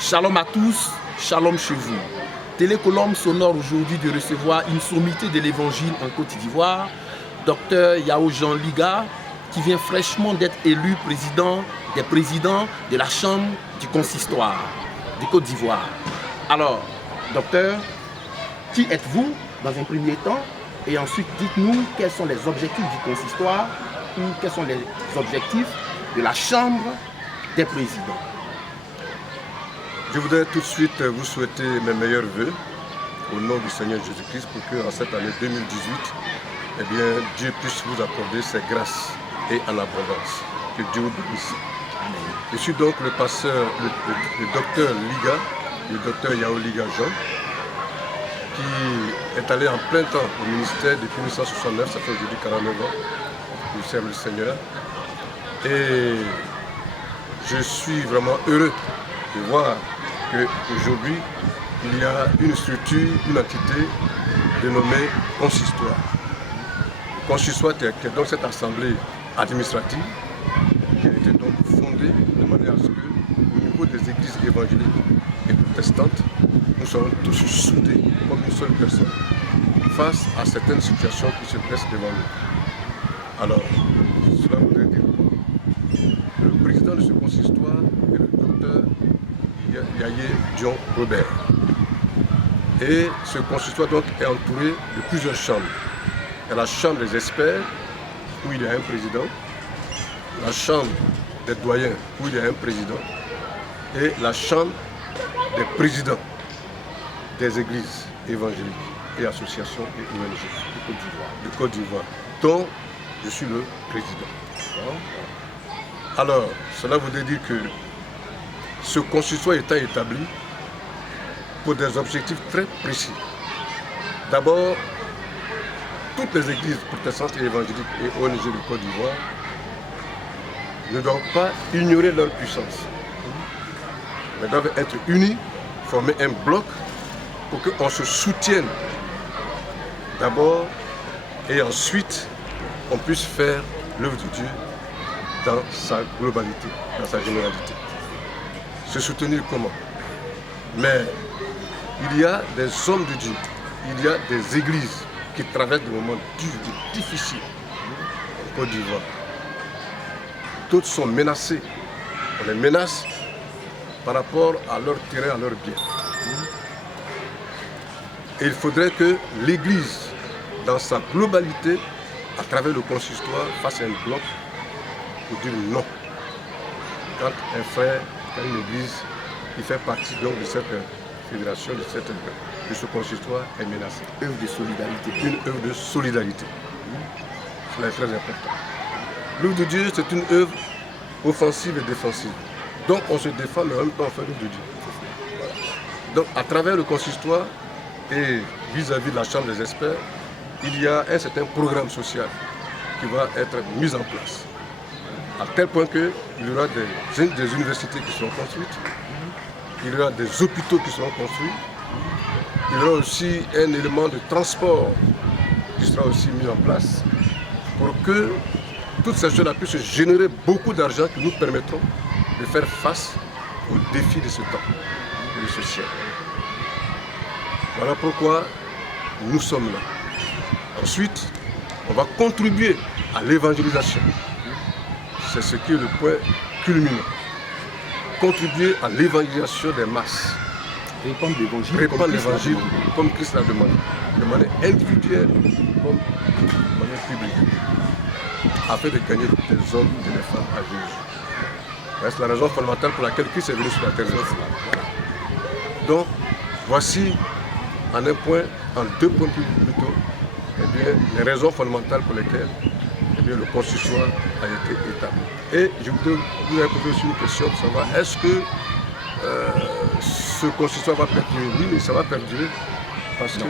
Shalom à tous, shalom chez vous. Télécolombe s'honore aujourd'hui de recevoir une sommité de l'évangile en Côte d'Ivoire, Dr Yao Jean Liga, qui vient fraîchement d'être élu président des présidents de la Chambre du consistoire du Côte d'Ivoire. Alors, docteur, qui êtes-vous dans un premier temps? Et ensuite, dites-nous quels sont les objectifs du consistoire ou quels sont les objectifs de la Chambre des présidents. Je voudrais tout de suite vous souhaiter mes meilleurs vœux au nom du Seigneur Jésus-Christ pour que en cette année 2018, eh bien, Dieu puisse vous accorder ses grâces et en abondance. Que Dieu vous bénisse. Je suis donc le pasteur, le docteur Liga, le docteur Yao Liga Jean, qui est allé en plein temps au ministère depuis 1969, ça fait aujourd'hui 49 ans, je serve le Seigneur. Et je suis vraiment heureux de voir qu'aujourd'hui, il y a une structure, une entité dénommée consistoire. Le consistoire est donc cette assemblée administrative qui a été donc fondée de manière à ce que, au niveau des églises évangéliques et protestantes, nous serons tous soudés comme une seule personne face à certaines situations qui se dressent devant nous. Alors, cela voudrait dire le président de ce consistoire est le docteur Yahye Dion Robert. Et ce consistoire donc est entouré de plusieurs chambres. Il y a la chambre des experts, où il y a un président, la chambre des doyens, où il y a un président, et la chambre des présidents des églises évangéliques et associations et ONG de Côte d'Ivoire, dont je suis le président. Alors, cela voudrait dire que ce consistoire étant établi pour des objectifs très précis. D'abord, toutes les églises protestantes et évangéliques et ONG de Côte d'Ivoire ne doivent pas ignorer leur puissance. Elles doivent être unies, former un bloc pour qu'on se soutienne d'abord et ensuite on puisse faire l'œuvre de Dieu dans sa globalité, dans sa généralité. Se soutenir comment? Mais il y a des hommes de Dieu, il y a des églises qui traversent des moments durs, difficiles en Côte d'Ivoire. D'autres sont menacés. On les menace par rapport à leur terrain, à leur bien. Et il faudrait que l'Église, dans sa globalité, à travers le consistoire, fasse un bloc pour dire non. Quand un frère, quand une église qui fait partie donc de cette fédération, de ce consistoire est menacée. Œuvre de solidarité. Une œuvre de solidarité. Cela est très important. L'œuvre de Dieu, c'est une œuvre offensive et défensive. Donc on se défend, mais en même temps on fait l'œuvre de Dieu. Voilà. Donc à travers le consistoire et vis-à-vis de la Chambre des experts, il y a un certain programme social qui va être mis en place. À tel point qu'il y aura des universités qui seront construites, il y aura des hôpitaux qui seront construits, il y aura aussi un élément de transport qui sera aussi mis en place pour que toutes ces choses-là puissent générer beaucoup d'argent qui nous permettront de faire face aux défis de ce temps et de ce siècle. Voilà pourquoi nous sommes là. Ensuite, on va contribuer à l'évangélisation. C'est ce qui est le point culminant. Contribuer à l'évangélisation des masses. Répandre l'évangile. Répandre l'évangile comme Christ l'a demandé. De manière individuelle comme de manière publique. Afin de gagner des hommes et des femmes à Jésus. C'est la raison fondamentale pour laquelle Christ est venu sur la terre. Donc, voici en un point, en deux points plutôt, eh bien, les raisons fondamentales pour lesquelles eh bien, le consistoire a été établi. Et je voudrais vous poser aussi une question pour savoir est-ce que ce consistoire va perdurer? Oui, mais ça va perdurer parce que